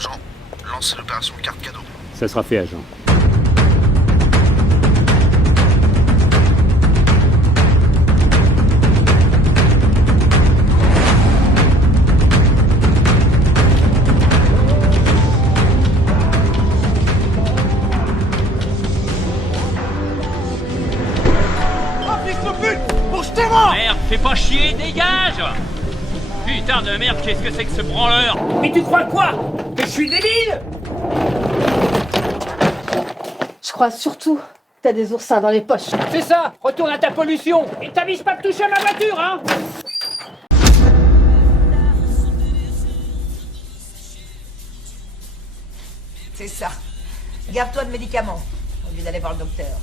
Agent, lancez l'opération carte cadeau. Ça sera fait, agent. Merde, fais pas chier, dégage! Putain de merde, qu'est-ce que c'est que ce branleur? Mais tu crois quoi? Que je suis débile? Je crois surtout que t'as des oursins dans les poches. C'est ça, retourne à ta pollution. Et t'avises pas de toucher à ma voiture, hein? C'est ça. Garde-toi de médicaments, au lieu d'aller voir le docteur.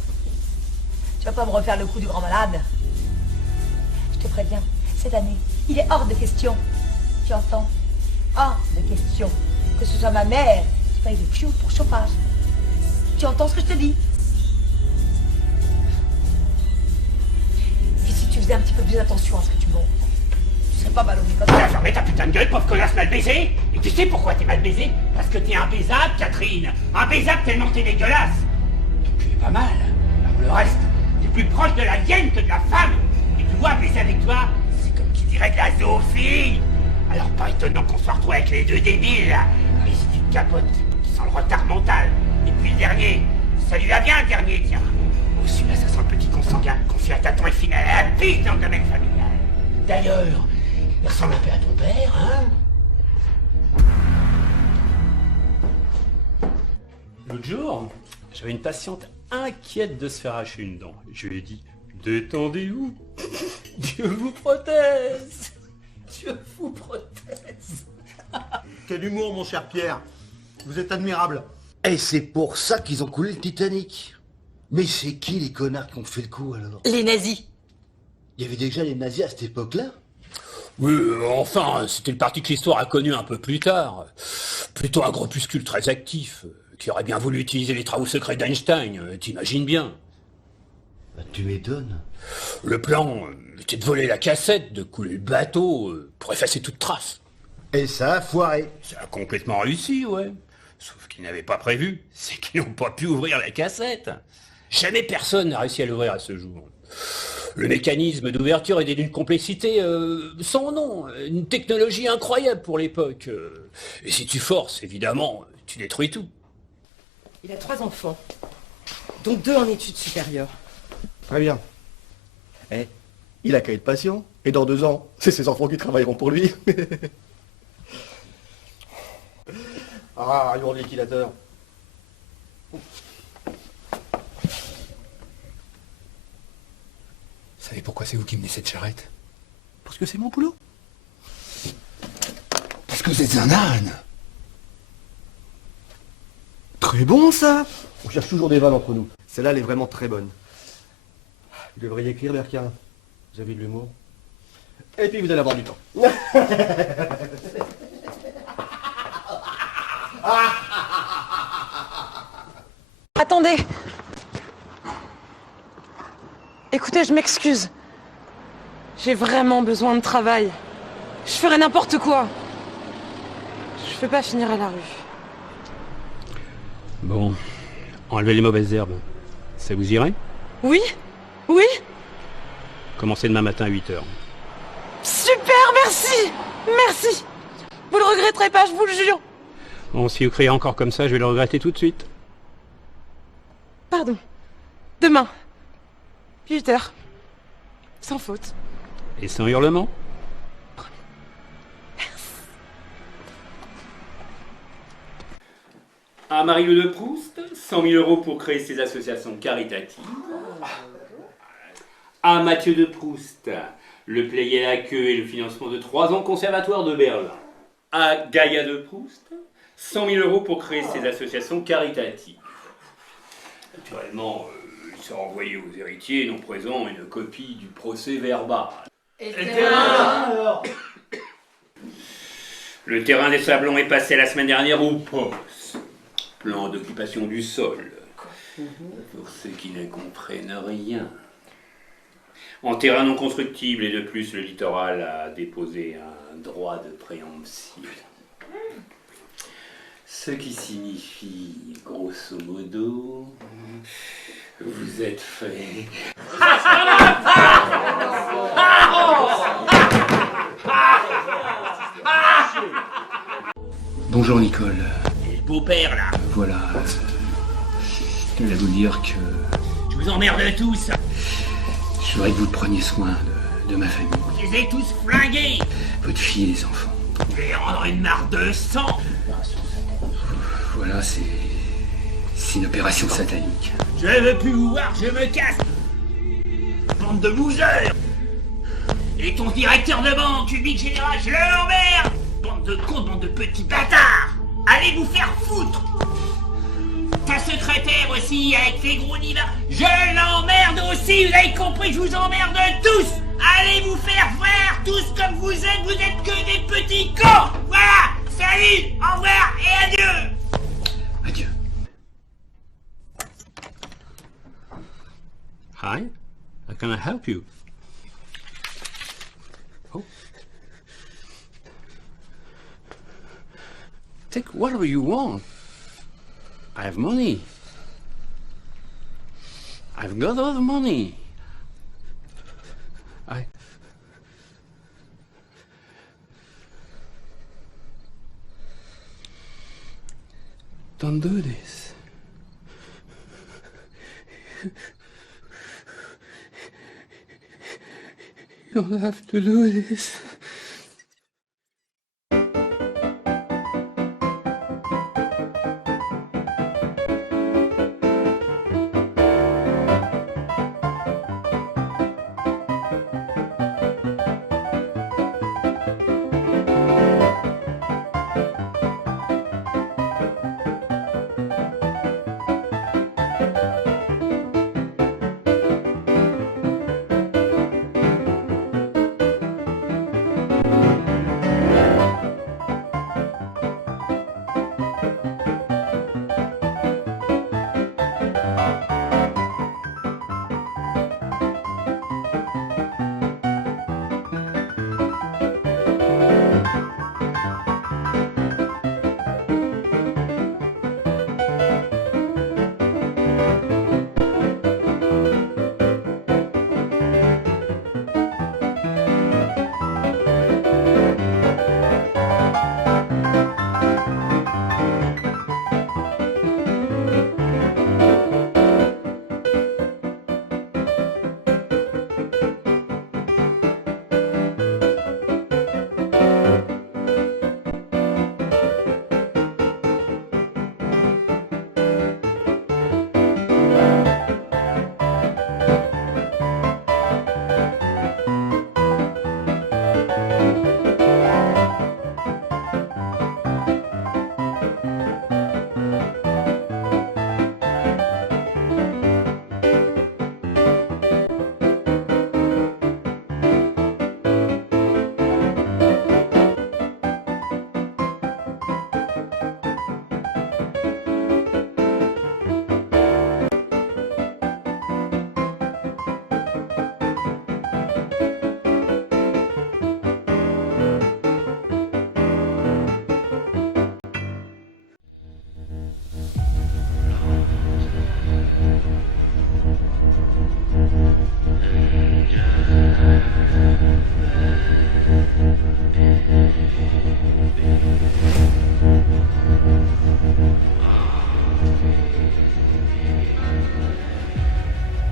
Tu vas pas me refaire le coup du grand malade. Je te préviens, cette année, il est hors de question. Tu entends? Hors de question. Que ce soit ma mère qui paye le fioul pour chauffage. Tu entends ce que je te dis? Et si tu faisais un petit peu plus attention à ce que tu montres, tu serais pas ballonné comme ça. Fermez ta putain de gueule, pauvre connasse mal baisée. Et tu sais pourquoi t'es mal baisée? Parce que t'es imbaisable, Catherine. Imbaisable tellement t'es dégueulasse. Donc tu es pas mal. Alors le reste, t'es plus proche de la hyène que de la femme. Et tu vois, baiser avec toi, c'est comme qui dirait de la zoophilie. Alors pas étonnant qu'on soit retrouvés avec les deux débiles, là. Mais si tu te capotes, tu sens le retard mental. Et puis le dernier, ça lui va bien le dernier, tiens. Oh, celui-là, ça sent le petit consanguin confié à tâton et final à la piste dans le domaine familial. D'ailleurs, il ressemble un peu à ton père, hein? L'autre jour, j'avais une patiente inquiète de se faire arracher une dent. Je lui ai dit, détendez-vous, Dieu vous protège. Dieu vous protège. Quel humour, mon cher Pierre. Vous êtes admirable. Et c'est pour ça qu'ils ont coulé le Titanic. Mais c'est qui les connards qui ont fait le coup alors? Les nazis. Il y avait déjà les nazis à cette époque-là? Oui, enfin, c'était le parti que l'histoire a connu un peu plus tard. Plutôt un groupuscule très actif, qui aurait bien voulu utiliser les travaux secrets d'Einstein, t'imagines bien. Bah, tu m'étonnes. Le plan était de voler la cassette, de couler le bateau, pour effacer toute trace. Et ça a foiré. Ça a complètement réussi, ouais. Sauf qu'ils n'avaient pas prévu, c'est qu'ils n'ont pas pu ouvrir la cassette. Jamais personne n'a réussi à l'ouvrir à ce jour. Le mécanisme d'ouverture était d'une complexité sans nom, une technologie incroyable pour l'époque. Et si tu forces, évidemment, tu détruis tout. Il a 3 enfants, dont 2 en études supérieures. Très bien. Il a qu'à être patient. Et dans 2 ans, c'est ses enfants qui travailleront pour lui. Ah, rayon de liquidateur. Vous savez pourquoi c'est vous qui menez cette charrette? Parce que c'est mon boulot. Parce que vous êtes un âne. Très bon, ça. On cherche toujours des vannes entre nous. Celle-là, elle est vraiment très bonne. Vous devriez écrire, Berquin. Vous avez de l'humour. Et puis, vous allez avoir du temps. Attendez. Écoutez, je m'excuse. J'ai vraiment besoin de travail. Je ferai n'importe quoi. Je peux pas finir à la rue. Bon, enlevez les mauvaises herbes. Ça vous irait? Oui? Oui? Commencez demain matin à 8h. Super, merci! Merci! Vous le regretterez pas, je vous le jure. Bon, si vous criez encore comme ça, je vais le regretter tout de suite. Pardon. Demain. 8h. Sans faute. Et sans hurlement? À Marie-Lou de Proust, 100 000 € pour créer ses associations caritatives. À Mathieu de Proust, le play à la queue et le financement de 3 ans conservatoire de Berlin. À Gaïa de Proust, 100 000 € pour créer ses associations caritatives. Naturellement, il sera envoyé aux héritiers non présents une copie du procès verbal. Et Le terrain des Sablons est passé la semaine dernière au poste. Plan d'occupation du sol. Pour ceux qui ne comprennent rien. En terrain non constructible et de plus, le littoral a déposé un droit de préemption. Ce qui signifie, grosso modo, vous êtes fait. Bonjour Nicole. Et le beau-père, là. Voilà. Je voulais vous dire que Je vous emmerde tous. je voudrais que vous preniez soin de ma famille. Je les ai tous flingués. Votre fille et les enfants. Je vais rendre une mare de sang. Voilà, c'est une opération satanique. Je veux plus vous voir, je me casse. Bande de losers. Et ton directeur de banque, Ubique Général, je l'emmerde. Bande de cons, bande de petits bâtards. Allez vous faire foutre. Ta secrétaire aussi, avec les gros nivards, je l'emmerde aussi, vous avez compris, je vous emmerde tous. Allez vous faire voir, tous comme vous êtes que des petits cons. Voilà, salut, au revoir et adieu. Adieu. Hi, how can I help you? Oh. Take whatever you want. I have money. I've got all the money. Don't do this. You don't have to do this.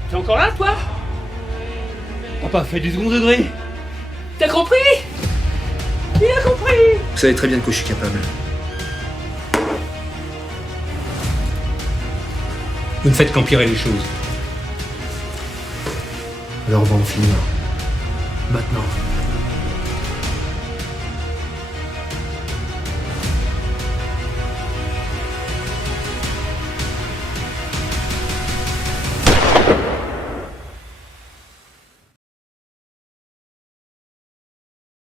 T'es encore là, toi? T'as pas fait du second degré? T'as compris? Il a compris! Vous savez très bien de quoi je suis capable. Vous ne faites qu'empirer les choses. Alors on va en finir. Maintenant.